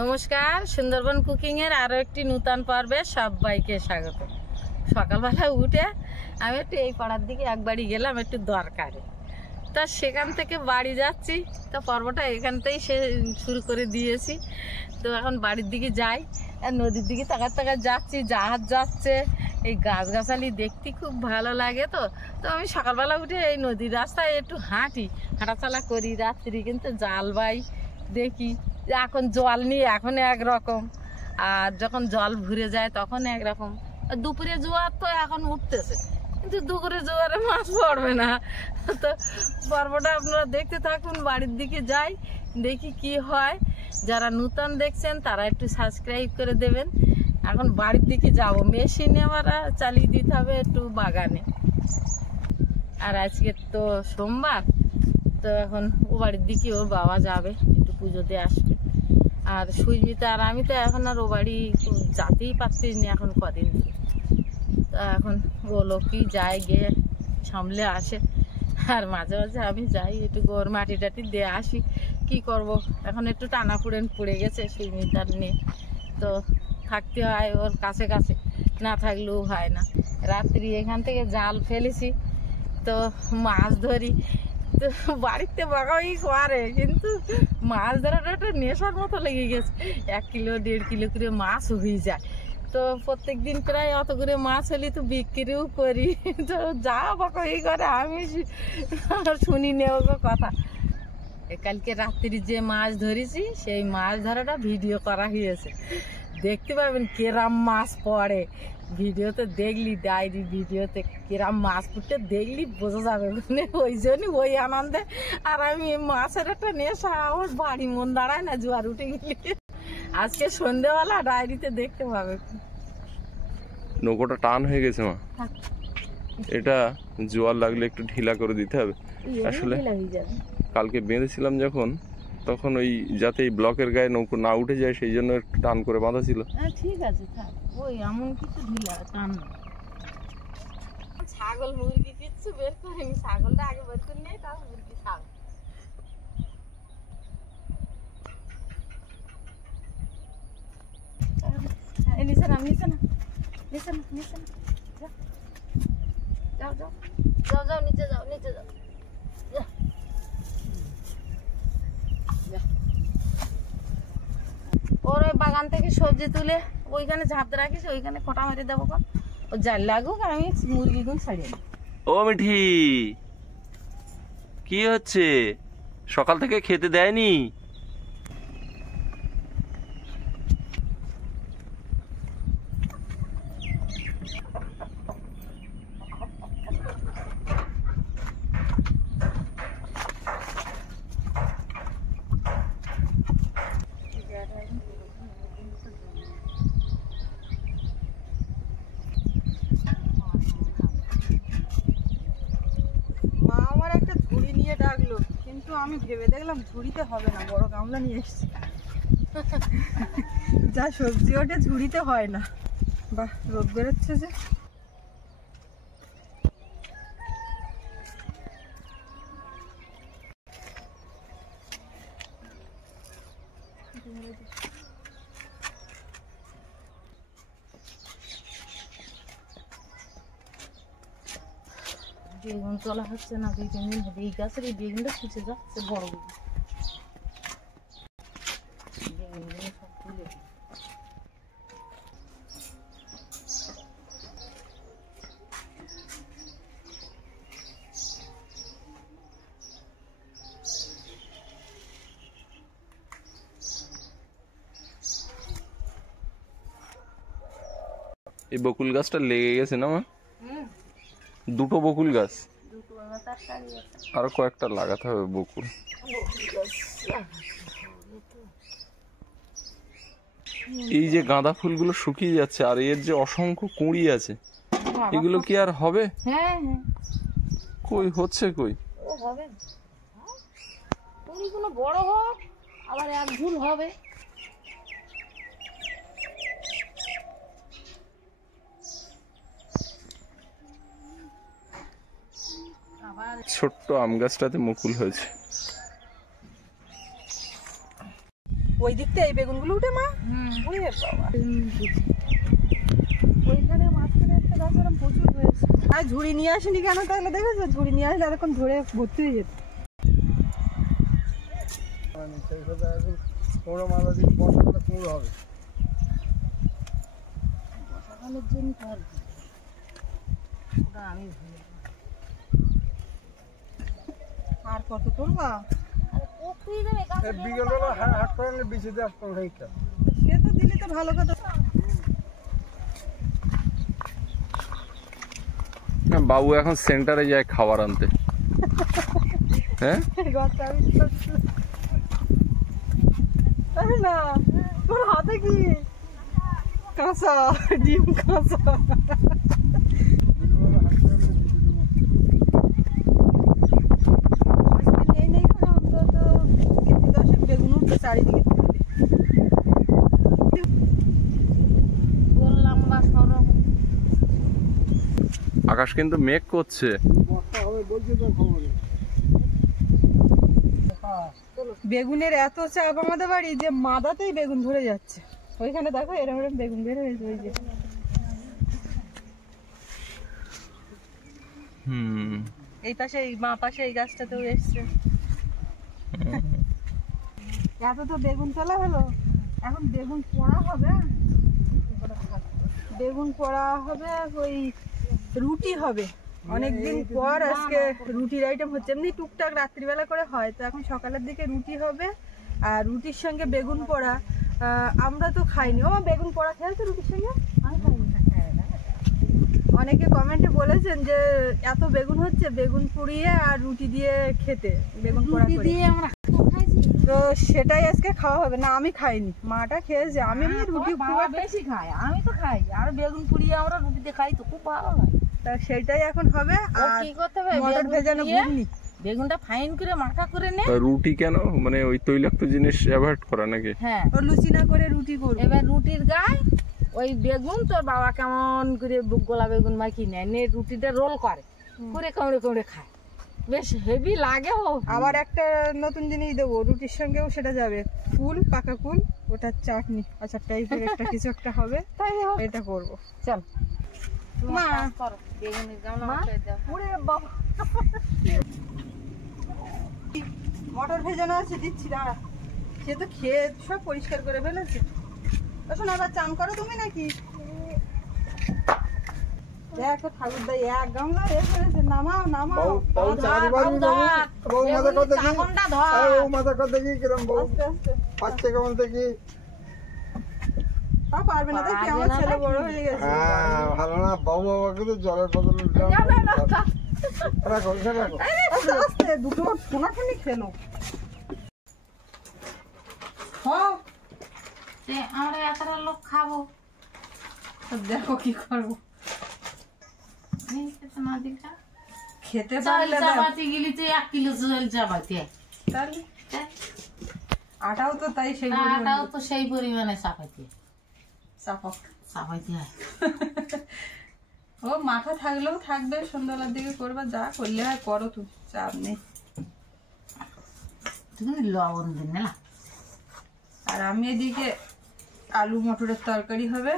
নমস্কার, সুন্দরবন কুকিং এর আরো একটি নূতন পর্বে সবাইকে স্বাগত। সকালবেলা উঠে আমি একটু এই পাড়ার দিকে একবারই গেলাম একটু দরকারে, তা সেখান থেকে বাড়ি যাচ্ছি। তা পর্বটা এখানতেই শুরু করে দিয়েছি। তো এখন বাড়ির দিকে যাই, আর নদীর দিকে তাকা যাচ্ছি, জাহাজ যাচ্ছে, এই গাছগাছালি দেখতে খুব ভালো লাগে। তো তো আমি সকালবেলা উঠে এই নদীর রাস্তায় একটু হাঁটাচলা করি। রাত্রি কিন্তু জাল বাই দেখি। এখন জল নিয়ে এখন একরকম, আর যখন জল ভরে যায় তখন একরকম। দুপুরে জোয়ার তো এখন উঠতেছে, কিন্তু দুপুরে জোয়ারে মাছ পড়বে না। তো পর্বটা আপনারা দেখতে থাকুন, বাড়ির দিকে যাই, দেখি কি হয়। যারা নূতন দেখছেন তারা একটু সাবস্ক্রাইব করে দেবেন। এখন বাড়ির দিকে যাব, মেশিনে আবার চালিয়ে দিতে হবে একটু বাগানে। আর আজকে তো সোমবার, তো এখন ও বাড়ির দিকে ওর বাবা যাবে, একটু পুজো দিয়ে আসবে। আর সুস্মিতা আর আমি তো এখন আর ও বাড়ি যেতেই পারছিস না এখন কদিন। তা এখন ও লোকই যায়, গিয়ে সামলে আসে। আর মাঝে মাঝে আমি যাই, একটু গোর মাটি টাটি দিয়ে আসি। কি করব, এখন একটু টানাপুড়েন পড়ে গেছে সুস্মিতার নিয়ে, তো থাকতে হয় ওর কাছে কাছে, না থাকলেও হয় না। রাত্রি এখান থেকে জাল ফেলেছি, তো মাছ ধরি। তো বাড়িতে বাগাই করে, কিন্তু মাছ ধরাটা একটা নেশার মতো লেগে গেছে। 1 কিলো 1.5 কিলো করে মাছ হয়ে যায়। তো প্রত্যেক দিন প্রায় অত করে মাছ হলে তো বিক্রিও করি। তো যা বাকাই করে আমি শুনি নেব কথা। কালকে রাত্রি যে মাছ ধরেছি সেই মাছ ধরাটা ভিডিও করা হয়েছে, দেখতে পাবেন কেরাম মাছ পড়ে। ভিডিওতে দেখলি, ডায়েরি ভিডিওতে কিরাম মাছ পুটে দেখলি বোঝা যাবে। মানে ওই জন্যই ওই আনন্দে। আর আমি মাছের একটা নেশা, আমার বাড়ি মন দাঁড়ায় না জোয়ার উঠে গেলি। আজকে সন্ধ্যেবেলা ডায়েরিতে দেখতে পাবে। নৌকোটা টান হয়ে গেছে মা, এটা জোয়ার লাগলে একটু ঢিলা করে দিতে হবে। আসলে কালকে বেঁধেছিলাম যখন, তখন ওই যাতে এই ব্লকের গায়ে নৌকো না উঠে যায় সেই জন্য একটু টান করে বাঁধা ছিল। ঠিক আছে, থাক, ওই এমন কিছু ঢিলা টান না। ছাগল মুরগি কিচ্ছু বের করিনি, ছাগলটা আগে বের করে নেই, তারপর মুরগি ছাগল। নিচে না, নিচে না, নিচে না, নিচে না, যাও যাও যাও যাও, নিচে যাও, নিচে যাও। ওর ওই বাগান থেকে সবজি তুলে ওইখানে ঝাঁপতে রাখিস, ওইখানে খোঁটা মেরে দেবো। ও জাল লাগুক, আমি মুরগিগুলো ছাড়িয়ে দিই। ও মিঠি, কি হচ্ছে? সকাল থেকে খেতে দেয়নি? ডাকলো, কিন্তু আমি ভেবে দেখলাম ঝুড়িতে হবে না, বড় গামলা নিয়ে এসেছি। যা সবজি ওঠে ঝুড়িতে হয় না। বাহ, রোদ বেরোচ্ছে যে। বেগুন তোলা হচ্ছে না, 2-3 দিন হবে। এই গাছের এই বেগুনটা ফুটে যাচ্ছে, বড় বেগুন। বেগুনগুলো সব তুলে এই বকুল গাছটা লেগে গেছে না মা? দুটো বকুল গাছ, আরো কয়েকটা লাগাতে হবে বকুল। এই যে গাঁদা ফুলগুলো শুকিয়ে যাচ্ছে, আর এর যে অসংখ্য কুঁড়ি আছে, এগুলো কি আর হবে? হ্যাঁ, কই হচ্ছে, কই হবে। কুঁড়িগুলো বড় হোক, আবার এক ঝুল হবে। ছোট্ট আম গাছটাতে মুকুল হয়েছে। ওই দিক থেকে এই বেগুনগুলো উঠে মা? ওরে বাবা, ওইখানে মাঝখানে একটা গাছ ওরকম প্রচুর হয়েছে। আর ঝুড়ি নিয়ে আসেনি কেন তাহলে? দেখেছো, ঝুড়ি নিয়ে আসলে এরকম ধরে ভর্তি হয়ে যেত। কুমড়ো মাথা দিয়ে বর্ষাকালে কুমড়ো হবে। বর্ষাকালের জন্য আমি আর কত তুলবা? বিকেলবেলা হাট করালে বেশি দিয়ে আসতো খানিকটা। সে তো দিলে তো ভালো কথা। বাবু এখন সেন্টারে যায় খাবার আনতে। হ্যাঁ না, তোর হাতে কি কাঁচা ডিম? কাঁচা নেই নেই করে অন্তত কেজি 10 বেগুন উঠবে চারিদিকে। বললাম বা সরব আকাশ কিন্তু মেঘ করছে। বর্ষা হবে বলছে তো খবরে। বেগুনের এত চাপ আমাদের বাড়ি যে মাদাতেই বেগুন ধরে যাচ্ছে। ওইখানে দেখো এরকম এরকম বেগুন বের হয়েছে। ওই যে এই পাশে, এই মা পাশে এই গাছটাতেও এসছে। এত তো বেগুন তোলা হলো, এখন বেগুন পোড়া হবে। বেগুন পোড়া হবে, ওই রুটি হবে অনেকদিন পর। আজকে রুটির আইটেম হচ্ছে, এমনি টুকটাক রাত্রিবেলা করে হয়, তো এখন সকালের দিকে রুটি হবে। আর রুটির সঙ্গে বেগুন পোড়া আমরা তো খাইনি। ও বেগুন পোড়া খেয়েছো রুটির সঙ্গে? আমি খাইনি। অনেকে কমেন্টে বলেছেন যে এত বেগুন হচ্ছে, বেগুন পুড়িয়ে আর রুটি দিয়ে খেতে, বেগুন পোড়া দিয়ে আমরা তো সেটাই আজকে খাওয়া হবে। না আমি খাইনি, মাটা খেয়েছে। আমি এমনি রুটি বেশি খাই, আমি তো খাই। আর বেগুন পুড়িয়ে আমরা রুটিতে খাই, তো খুব ভালো লাগে। তা সেটাই এখন হবে। আর কি করতে হবে, মটর ভেজানো ঘুগনি, বেগুনটা ফাইন করে মাখা করে নে। রুটি কেন, মানে ওই তৈলাক্ত জিনিস অ্যাভয়েড করা নাকি? হ্যাঁ, ও লুচি না করে রুটি করব। এবার রুটির গায়ে ওই বেগুন, তোর বাবা কেমন করে গোলা বেগুন মাখিয়ে নেয়, নে রুটিটা রোল করে করে কামড়ে কামড়ে খায়, বেশ হেভি লাগে। ও আবার একটা নতুন জিনিস দেবো রুটির সঙ্গেও, সেটা যাবে কুল, পাকা কুল, ওটার চাটনি আচার টাইপের একটা কিছু একটা হবে। তাই এটা করব। চল মা, বেগুনের গামলা ওরে বাবা, মটর ভেজানো আছে, দিচ্ছি দাঁড়া। সে তো খেয়ে সব পরিষ্কার করে ফেলেছে। শোনো, আবার চান করো তুমি নাকি? দেখ ঠাকুর দাই এক গামলা এ ফেলেছে। নামাও নামাও, বাবু চারিবার বাবু মাথা কর দেখি। বাবু মাথা কর দেখি কিরম বাবু আস্তে আস্তে। পাচ্ছে কেমন দেখি। তা পারবে না, দেখি আমার ছেলে বড় হয়ে গেছে। হ্যাঁ ভালো না বাবু, বাবা কিন্তু জলের বদলে রাখো রাখো। আস্তে আস্তে দুটো ঠোনাঠুনি খেলো। হ্যাঁ আমরা এতটা লোক খাবো, দেখো কি করবো। খেতে পারলে চাপাতি গেলি তো 1 কিলো চাল চাপাতি, তাহলে আটাও তো তাই সেই আটাও তো সেই পরিমাণে চাপাতি চাপক চাপাতি হয়। ও মাথা থাকলেও থাকবে, সন্ধ্যাবেলার দিকে করবা, যা করলে হয় করো, তুমি চাপ নেই। তুমি লবণ দিন না। আর আমি এদিকে আলু মটরের তরকারি হবে।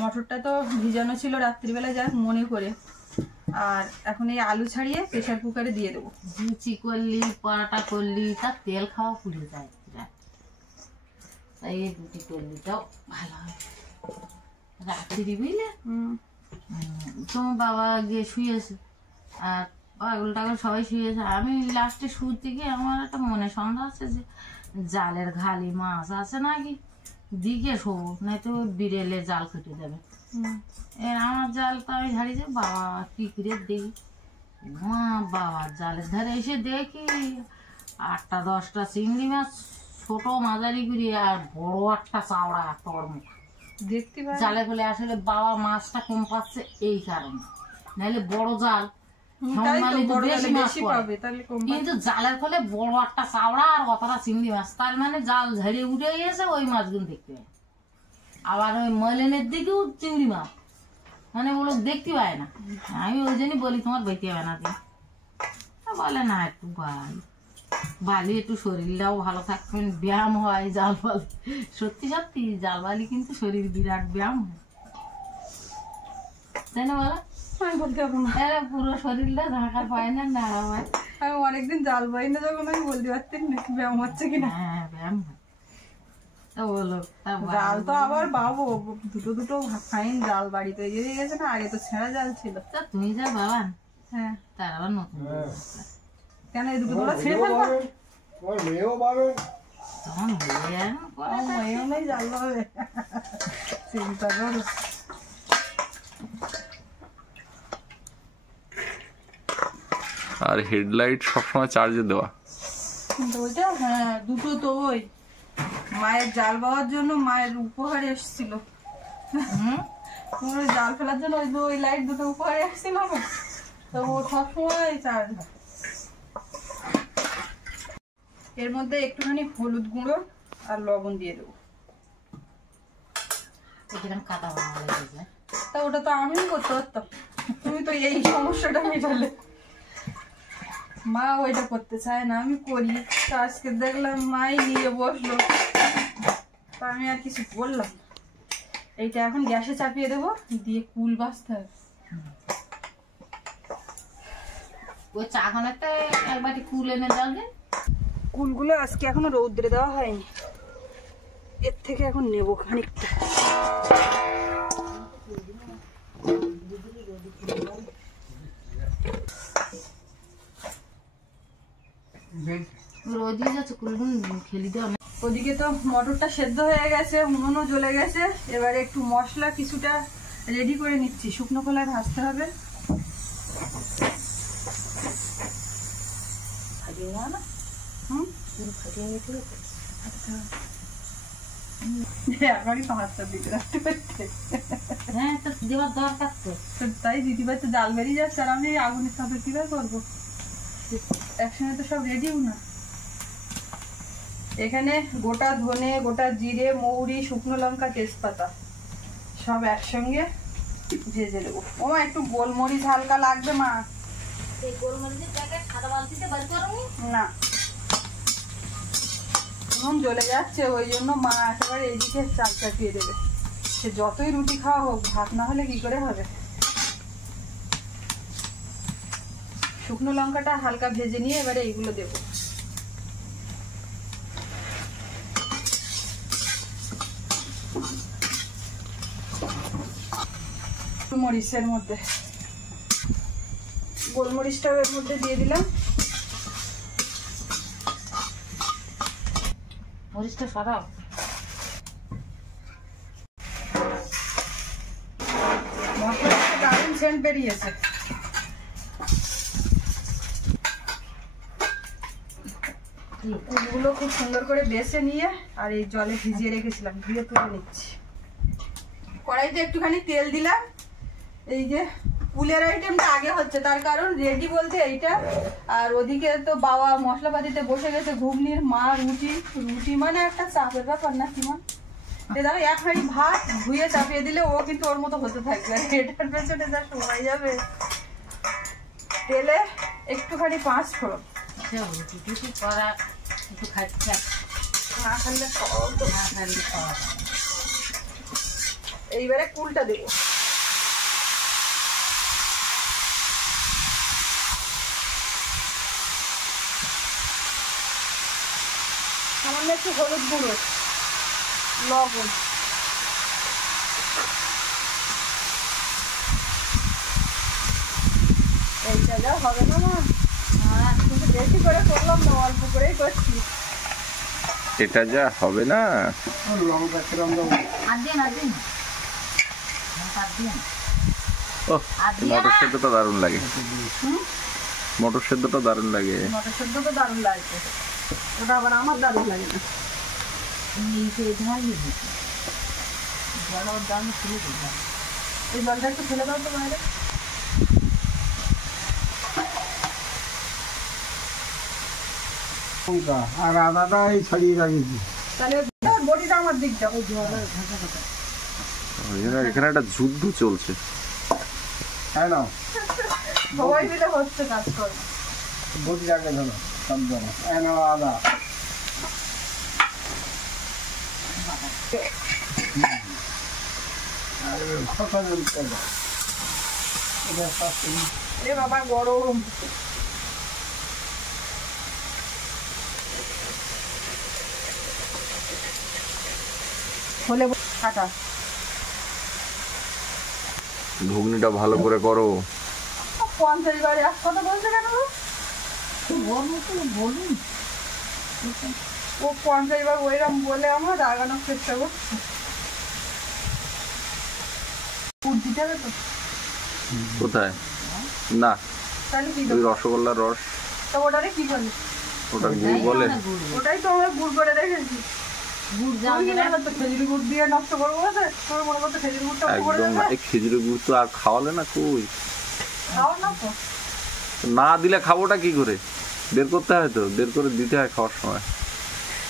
মটরটা তো ভিজানো ছিল রাত্রিবেলা, যাক মনে করে। আর এখন এই আলু ছাড়িয়ে প্রেসার কুকারে দিয়ে দেবো। লুচি করলি, পরোটা করলি, তার তেল খাওয়া পুড়ে যায়, তাই এই রুটি করলি তাও ভালো হয় রাত্রি, বুঝলে? তোমার বাবা গিয়ে শুয়েছে আর পাগল টাগল সবাই শুয়েছে। আমি লাস্টে শুতে গিয়ে আমার একটা মনে সন্দেহ আছে যে জালের ঘালি মাছ আছে নাকি, দিকে শোবো, নাই তো বিড়েলে জাল কেটে যাবে। আমার জাল তো আমি ঝাড়িয়েছি, বাবা কি করে দেখি, মা বাবার জালের ধারে এসে দেখি 8টা 10টা চিংড়ি মাছ, ছোট মাঝারি করে, আর বড় একটা চাওড়া তরমুখ দেখতে পাই জালে ফেলে। আসলে বাবা মাছটা কম পাচ্ছে এই কারণে, নাহলে বড় জাল কিন্তু জালের ফলে বড় একটা চাওড়া আর অতটা চিংড়ি মাছ, তার মানে জাল ঝাড়িয়ে উঠে গিয়েছে, ওই মাছগুলো দেখতে পায়। আবার ওই ময়লেনের দিকেও চিংড়ি মাছ, মানে ওগুলো দেখতে পায় না। আমি ওই জন্যই বলি তোমার বইতে হবে না, বলে না একটু ভাই বালি একটু শরীরটাও ভালো থাকবেন, ব্যায়াম হয় জাল বালি, সত্যি সত্যি জাল বালি কিন্তু শরীর বিরাট ব্যায়াম হয়, তাই না বলো? আমি বলতে পারবো না, পুরো শরীরটা ঢাকা পায় না, নাড়া হয়। আমি অনেকদিন জাল পাই না যখন আমি বলতে পারছি না ব্যায়াম হচ্ছে কিনা। হ্যাঁ ব্যায়াম হয়। তা বলো, জাল তো আবার বাবু দুটো ফাইন জাল বাড়িতে এগিয়ে গেছে না, আগে তো ছেঁড়া জাল ছিল। তা তুমি যা বাবান, হ্যাঁ তার আবার নতুন কেন এই দুটো তোমরা ছেড়ে ফেলবা? তোমার মেয়েও পাবে, তখন হয়ে আমার মেয়েও নেই জাল পাবে, চিন্তা করো। আর হেডলাইট সবসময় চার্জে দেওয়া। কিন্তু ওইটা হ্যাঁ দুটো তো ওই মায়ের জাল পাওয়ার জন্য মায়ের উপহার এসেছিল, তোমার জাল ফেলার জন্য ওই লাইট দুটো উপহার এসেছিল না, তো ও সবসময় চার্জ হয়। এর মধ্যে একটুখানি হলুদ গুঁড়ো আর লবণ দিয়ে দেবো। কাটা বানা লেগে যায়। তা ওটা তো আমিও করতে পারতাম, তুমি তো এই সমস্যাটা মেটালে। মা ওইটা করতে চায় না, আমি করি। তো আজকে দেখলাম মাই নিয়ে বসলো, তা আমি আর কিছু বললাম। এইটা এখন গ্যাসে চাপিয়ে দেবো, দিয়ে কুল বাছতে হবে। ওই চাখানাতে এক বাটি কুল এনে দাও যে। কুলগুলো আজকে এখনো রৌদ্রে দেওয়া হয়নি, এর থেকে এখন নেবো খানিকটা। রোজই যাচ্ছে কুলগুলো খেলি দেওয়া। ওদিকে তো মটরটা সেদ্ধ হয়ে গেছে, উনুনও জ্বলে গেছে। এবারে একটু মশলা কিছুটা রেডি করে নিচ্ছি, শুকনো খোলায় ভাজতে হবে। এখনই 5টা দিতে রাখতে পারছে। হ্যাঁ তো দেওয়ার দরকার তো। তাই দিদি ভাই তো জাল বেরিয়ে যাচ্ছে, আর আমি আগুনের সাথে কিভাবে করবো? একসঙ্গে তো সব রেডিও না। এখানে গোটা ধনে, গোটা জিরে, মৌরি, শুকনো লঙ্কা, তেজপাতা সব একসঙ্গে ভেজে দেবো। ও মা একটু গোলমরিচ হালকা লাগবে মা। এই গোলমরিচের প্যাকেট সাদা বালতিতে বার করো না, নুন জ্বলে যাচ্ছে, ওই জন্য মা একেবারে এইদিকে চাল চাপিয়ে দেবে। সে যতই রুটি খাওয়া হোক, ভাত না হলে কি করে হবে? শুকনো লঙ্কাটা হালকা ভেজে নিয়ে এবারে এইগুলো দেবো। মরিচের মধ্যে গোলমরিচটা এর মধ্যে দিয়ে দিলাম। মরিচটা সরাও। মশলাটা দারুণ সেন্ট বেরিয়েছে। কুলগুলো খুব সুন্দর করে বেছে নিয়ে আর এই জলে ভিজিয়ে রেখেছিলাম, ধুয়ে তুলে নিচ্ছি। কড়াইতে একটুখানি তেল দিলাম। এই যে কুলের আইটেমটা আগে হচ্ছে, তার কারণ রেডি বলতে এইটা। আর ওদিকে তো বাবা মশলাপাতিতে বসে গেছে ঘুগনির, মা রুটি। রুটি মানে একটা চাপের ব্যাপার না কি মা? দাদা এক হাঁড়ি ভাত ধুয়ে চাপিয়ে দিলে ও কিন্তু ওর মতো হতে থাকবে। এটার পেছনে যা সময় যাবে। তেলে একটুখানি 5 ফোড়ন। রুটি করা একটু খাচ্ছে না খাইলে খাওয়া তো। না খাইলে খাওয়া। এইবারে কুলটা দেবো। সামান্য একটু হলুদ গুঁড়ো, লবণ, এইটা যা হবে না মা, কিন্তু বেশি করে করলাম না, অল্প করেই করছি। এটা যা হবে না। লঙ্কা কিরম দেবো? আর দিন আর দিন আর দিন। ও মটর সেদ্ধটা দারুণ লাগে, মটর সেদ্ধটা দারুণ লাগে। মটর সেদ্ধ তো দারুণ লাগছে, ওটা আবার আমার দারুণ লাগে না। এই জলটা একটু ফেলে দাও তো বাইরে। লঙ্কা আর আদাটা এই ছাড়িয়ে রাখেছি। তাহলে বটিটা আমার দিক যাও। ওই জন্য এখানে একটা যুদ্ধ চলছে। হ্যাঁ না, সবাই মিলে হচ্ছে কাজ করো। বটি রাখে ধরো। আদা এ বাবা গরম। হলে কাটা ঘুগনিটা ভালো করে করো। 50 বার এক কথা বলছে কেন বলুন ও 50 বার ওইরকম বলে আমার রাগানোর চেষ্টা করছে। পুর দিতে হবে তো? কোথায়? না, তাহলে কি ওই দেবো? রসগোল্লার রস, তো ওটারে কি বলে? ওটা গুড় বলে। ওটাই তো আমরা গুড় করে রেখেছি। গুড় আমি কি জানি তো খেজুরি গুড় দিয়ে নষ্ট করবো বলে? তোমার মনে করতে খেজুরি গুড়টা করে একদম না, দেবে? এই খেজুরের গুড় তো আর খাওয়ালে না কই। খাও না তো। না দিলে খাবোটা কি করে? বের করতে হয় তো, বের করে দিতে হয় খাওয়ার সময়।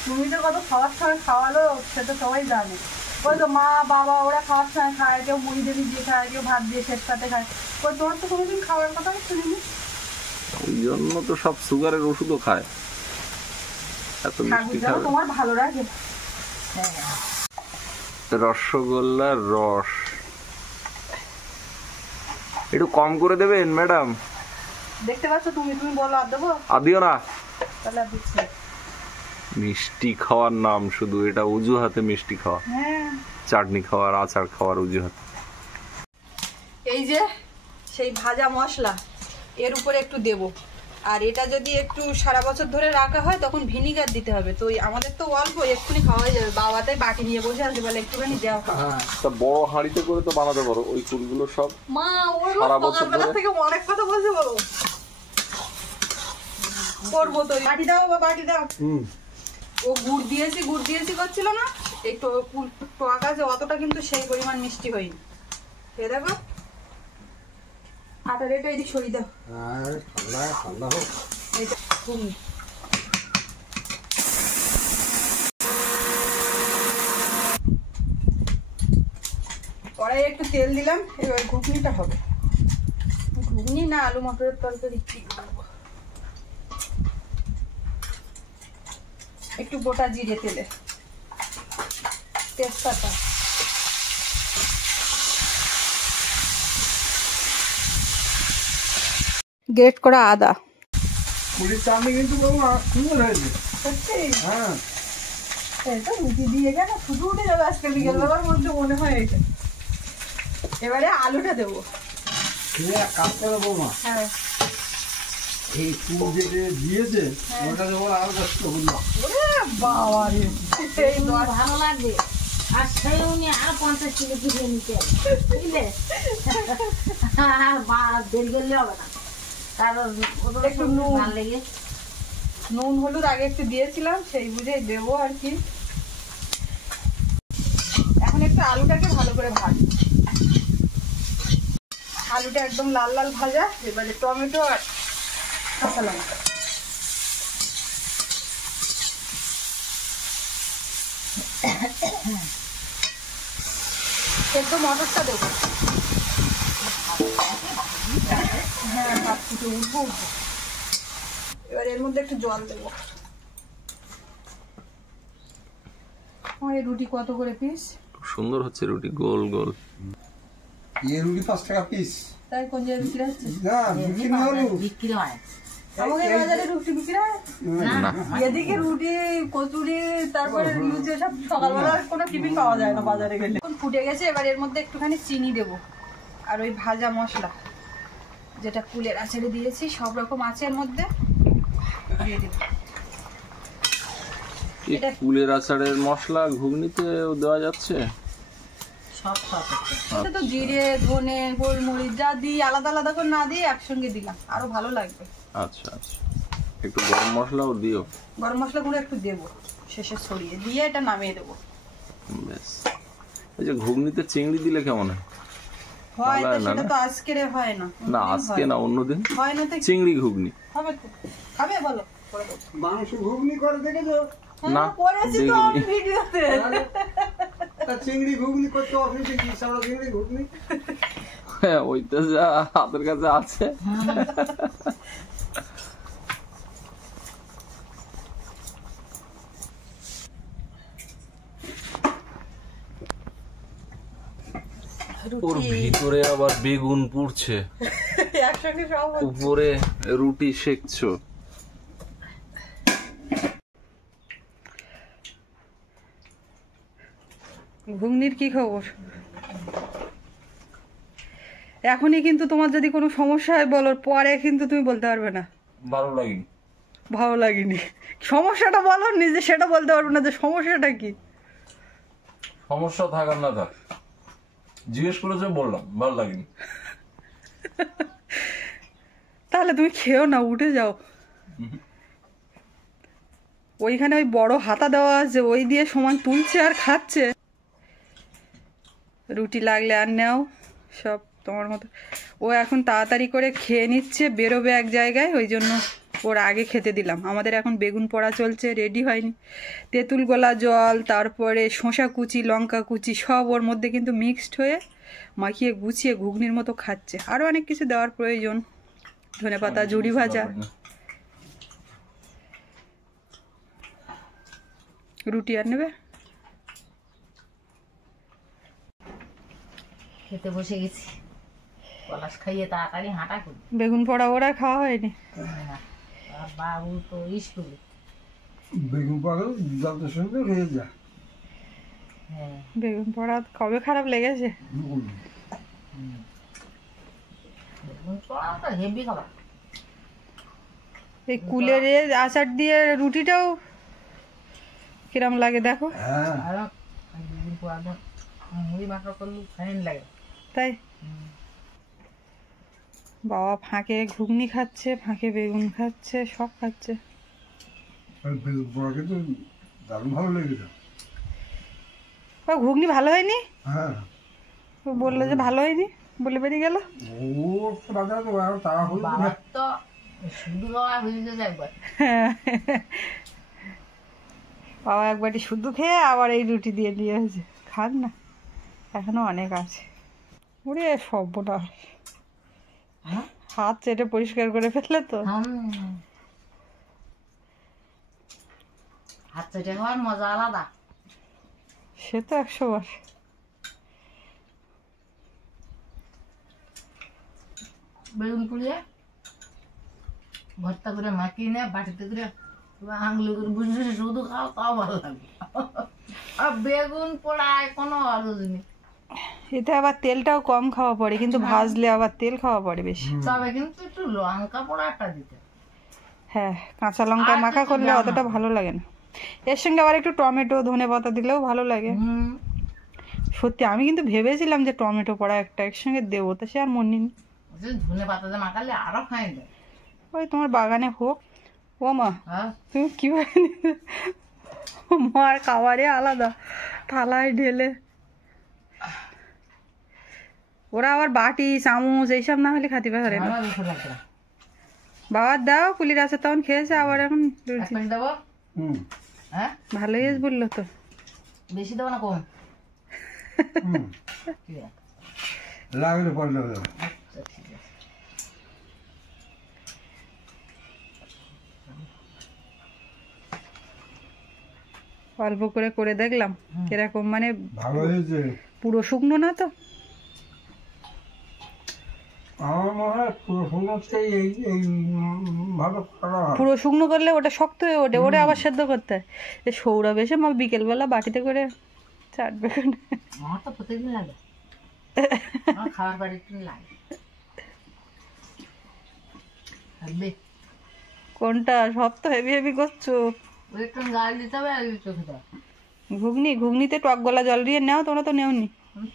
তুমি তো কত খাওয়ার সময় খাওয়ালো সেটা সবাই জানে। ওই তো মা বাবা ওরা খাওয়ার সময় খায়, কেউ মুড়ি দিয়ে দিয়ে খায়, কেউ ভাত দিয়ে শেষ পাতে খায়। ওই তোমার তো কোনোদিন খাওয়ার কথা শুনিনি। ওই জন্য তো সব সুগারের ওষুধও খায়, এত মিষ্টি যেন খাবে। তোমার ভালো লাগে। রসগোল্লার রস একটু কম করে দেবেন ম্যাডাম। দেখতে পাচ্ছ তুমি, তুমি বলো আর দেবো? আর দিও না। তাহলে আর দিচ্ছি। মিষ্টি খাওয়ার নাম শুধু, এটা অজুহাতে মিষ্টি খাওয়া, হ্যাঁ চাটনি খাওয়ার, আচার খাওয়ার অজুহাত। এই যে সেই ভাজা মশলা এর উপরে একটু দেব। আর এটা যদি একটু সারা বছর ধরে রাখা হয় তখন ভিনিগার দিতে হবে। তো আমাদের তো অল্প, এক্ষুনি খাওয়া যাবে। বাবা তাই বাটি নিয়ে বসে আছে, বলে একটুখানি দেওয়া। তা বড় হাঁড়িতে করে তো বানাতে পারো ওই ফুলগুলো সব। মা ওর সারা বছর সকালবেলা ধরে? থেকে অনেক কথা বলছে, বলো করবো তো। বাটি দাও বা বাটি দাও। ও গুড় দিয়েছি করছিল না, এই টক আছে অতটা, কিন্তু সেই পরিমাণ মিষ্টি হয়নি। এ দেখো আটার এটা এদিক সরিয়ে দাও। ঠান্ডা হোক। এইটা ঘুগনি। কড়াই একটু তেল দিলাম, এবার ঘুগনিটা হবে। ঘুগনি না আলু মটরের তরকারি কি করবো? একটু গোটা জিরে তেলে, তেজপাতা, গ্রেট করা আদা। পুরীর চাটনি কিন্তু বাবা সুন্দর হয়েছে। সত্যি হ্যাঁ এটা রুটি দিয়ে কেন ফুটে উঠে যাবে আজকে বিকেলবেলার মধ্যে মনে হয় এটা। এবারে আলুটা দেবো। তুমি এক কাজ করে বৌমা, হ্যাঁ এই ফুল যেটা দিয়েছে ওটা যখন আরো কষ্ট করলো। ওরে বাবা রে, এই ভালো লাগবে। আর সেই উনি আর 50 কিলো দিয়ে নিতে হবে, বুঝলে? আর দেরি করলে হবে না, কারণ একটু নুন। ভালো লেগে নুন হলুদ আগে একটু দিয়েছিলাম, সেই বুঝেই দেবো আর কি। এখন একটু আলুটাকে ভালো করে ভাজি। আলুটা একদম লাল লাল ভাজা। এবারে টমেটো আর কাঁচা লঙ্কা। একটু মটরটা দেবো। হ্যাঁ ভাত ফুটে উঠবো। এবার এর মধ্যে একটু জল দেবো। এই রুটি কত করে পিস? সুন্দর হচ্ছে রুটি, গোল গোল। এই রুটি 5 টাকা পিস। তাই কোন জায়গায় বিক্রি হচ্ছে? না বিক্রি না হলো। বিক্রি হয়। আমাদের বাজারে রুটি বিক্রি হয়? না, এদিকে রুটি, কচুরি, তারপরে লুচি, সব সকালবেলা কোনো টিফিন পাওয়া যায় না বাজারে গেলে। এখন ফুটে গেছে, এবার এর মধ্যে একটুখানি চিনি দেবো। আর ওই ভাজা মশলা যেটা কুলের আচারে দিয়েছি, সব রকম আছে এর মধ্যে, দিয়ে দেবো। এই ফুলের আচারের মশলা ঘুগনিতে দেওয়া যাচ্ছে? সব সব এটা তো জিরে, ধনে, গোলমরিচ যা দিই আলাদা আলাদা করে না দিয়ে একসঙ্গে দিলাম, আরো ভালো লাগবে। আচ্ছা আচ্ছা, একটু গরম মশলাও দিও। গরম মশলা গুঁড়ো একটু দেবো শেষে ছড়িয়ে দিয়ে, এটা নামিয়ে দেবো। বেশ। এই যে ঘুগনিতে চিংড়ি দিলে কেমন হয়? হয় তো, ভালো হয় না, সেটা না? তো আজকের হয় না। না অন্যদিন আজকে হয়। না, অন্যদিন হয় না তো চিংড়ি ঘুগনি। হবে তো। খাবে বলো, করে দেবো। মাংস ঘুগনি করে দেখেছো? না, হ্যাঁ, করেছি তো আমি দেখিনি। ভিডিওতে। তা চিংড়ি ঘুগনি করতে অফিসে কি সারা চিংড়ি ঘুগনি? হ্যাঁ, ওইটা যা হাতের কাছে আছে। ওর ভিতরে আবার বেগুন পুড়ছে, একসঙ্গে সব হচ্ছে। উপরে রুটি সেকছো। ঘুগনির কি খবর? এখনই কিন্তু তোমার যদি কোনো সমস্যা হয় বলো, পরে কিন্তু তুমি বলতে পারবে না ভালো লাগেনি। ভালো লাগেনি। সমস্যাটা বলো, নিজে সেটা বলতে পারবে না যে সমস্যাটা কি। সমস্যা থাক আর না থাক, জিজ্ঞেস করেছে বললাম ভালো লাগেনি। তাহলে তুমি খেও না, উঠে যাও। ওইখানে ওই বড় হাতা দেওয়া আছে, ওই দিয়ে সমান তুলছে আর খাচ্ছে। রুটি লাগলে আর নাও, সব তোমার মতো। ও এখন তাড়াতাড়ি করে খেয়ে নিচ্ছে, বেরোবে এক জায়গায়, ওই জন্য ওর আগে খেতে দিলাম। আমাদের এখন বেগুন পোড়া চলছে, রেডি হয়নি। তেঁতুল গোলা জল, তারপরে শসা কুচি, লঙ্কা কুচি সব ওর মধ্যে কিন্তু মিক্সড হয়ে মাখিয়ে গুছিয়ে ঘুগনির মতো খাচ্ছে। আরও অনেক কিছু দেওয়ার প্রয়োজন, ধনেপাতা, ঝুড়ি ভাজা। রুটি আর নেবে? খেতে বসে গেছি, পলাশ খাইয়ে তাড়াতাড়ি হাঁটা করি। বেগুন পোড়া ওরা খাওয়া হয়নি। আর বাবু তো স্কুলে। বেগুন পাড়া যত সুন্দর হয়ে যায়। হ্যাঁ, বেগুন পোড়া কবে খারাপ লেগেছে? বেগুন পোড়া তো হেভি খাবার। এই কুলের আচার দিয়ে রুটিটাও কিরম লাগে দেখো। হ্যাঁ, আর বেগুন পোড়া তো মুড়ি মাখা করলে ফাইন লাগে। তাই বাবা ফাঁকে ঘুগনি খাচ্ছে, ফাঁকে বেগুন খাচ্ছে, সব খাচ্ছে। আর বেগুন পোড়া কিন্তু দারুণ ভালো লেগেছে। ও ঘুগনি ভালো হয়নি? হ্যাঁ, ও বললো যে ভালো হয়নি, বলে বেরিয়ে গেল। ও রাজা তো আর তারা হলো বাবার তো শুধু খাওয়া হয়ে গেছে একবার। বাবা একবারটি শুদ্ধ খেয়ে আবার এই রুটি দিয়ে দিয়ে হয়েছে। খান না, এখনো অনেক আছে। ওরে সর্বনাশ, হাত চেটে পরিষ্কার করে ফেললে তো। হাত চেটে খাওয়ার মজা আলাদা। সে তো 100 বার। বেগুন পুড়িয়ে ভর্তা করে মাখিয়ে নে বাটিতে করে আঙুলি করে বুঝে বুঝে শুধু খাও, তাও ভালো লাগবে। আর বেগুন পোড়ায় কোনো আলুজ নেই। এতে আবার তেলটাও কম খাওয়া পড়ে, কিন্তু ভাজলে আবার তেল খাওয়া পড়ে বেশি। তবে কিন্তু একটু লঙ্কা পোড়াটা দিতে। হ্যাঁ, কাঁচা লঙ্কা আর মাখা কিছু করলে দাও অতটা না। ভালো লাগে না। এর সঙ্গে আবার একটু টমেটো, ধনেপাতা দিলেও ভালো লাগে। সত্যি আমি কিন্তু ভেবেছিলাম যে টমেটো পড়া একটা একসঙ্গে দেবো, তা সে আর মনে নেই। ধনে পাতাতে মাখালে আরো ফাইন দেয়। ওই তোমার বাগানে হোক। ও মা, হ্যাঁ, তুমি কিভাবে নিলে? মার খাবারে আলাদা, থালায় ঢেলে। ওরা আবার বাটি চামচ এইসব না হলে খাতে পারে না। আমার বেশি লাগবে না। বাবার দাও, কুলির আছে তখন খেয়েছে, আবার এখন এক প্যাকেট দেবো? হ্যাঁ, ভালোই বললো তো। বেশি দেবো না কম? ঠিক আছে, লাগলে পাল্টে দেবে। আচ্ছা, ঠিক আছে। অল্প করে করে দেখলাম কিরকম, মানে ভালো হয়েছে। পুরো শুকনো না তো। আমার মনে হয় পুরো সমস্তই এই এই ভালো করা হয়। পুরো শুকনো করলে ওটা শক্ত হয়ে ওঠে, ওটা আবার সেদ্ধ করতে হয়। এই সৌরভ এসে মা বিকেলবেলা বাটিতে করে চাটবে। আমার তো প্রতিদিন লাগে, আমার খাবার বাড়ির জন্য লাগে। খাবে? কোনটা? সব তো হেভি হেভি করছো। ওই একটু গাল দিতে হবে আর একটু খেতে হবে। ঘুগনি, ঘুগনিতে টক গলা জল দিয়ে নাও, তোমরা তো নেওনি।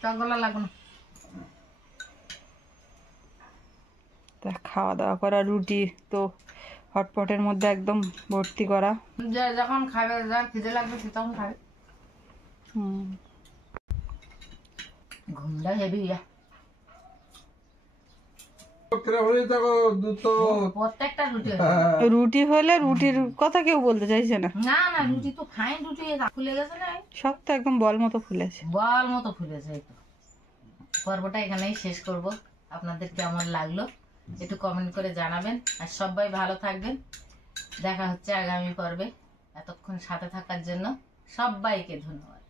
টক গলা লাগবে না। তা খাওয়া দাওয়া করা, রুটি তো হটপটের মধ্যে একদম ভর্তি করা। যে যখন খাবে, যার খিদে লাগবে সে তখন খাবে। ঘুমটা হেভি। প্রত্যেকটা রুটি রুটি হলে রুটির কথা কেউ বলতে চাইছে না। না না, রুটি তো ফাইন রুটি, ফুলে গেছে না, সব তো একদম বল মতো ফুলেছে। বল মতো ফুলেছে। এই তো পর্বটা এখানেই শেষ করব। আপনাদের কেমন লাগলো একটু কমেন্ট করে জানাবেন, আর সবাই ভালো থাকবেন। দেখা হচ্ছে আগামী পর্বে। এতক্ষণ সাথে থাকার জন্য সবাইকে ধন্যবাদ।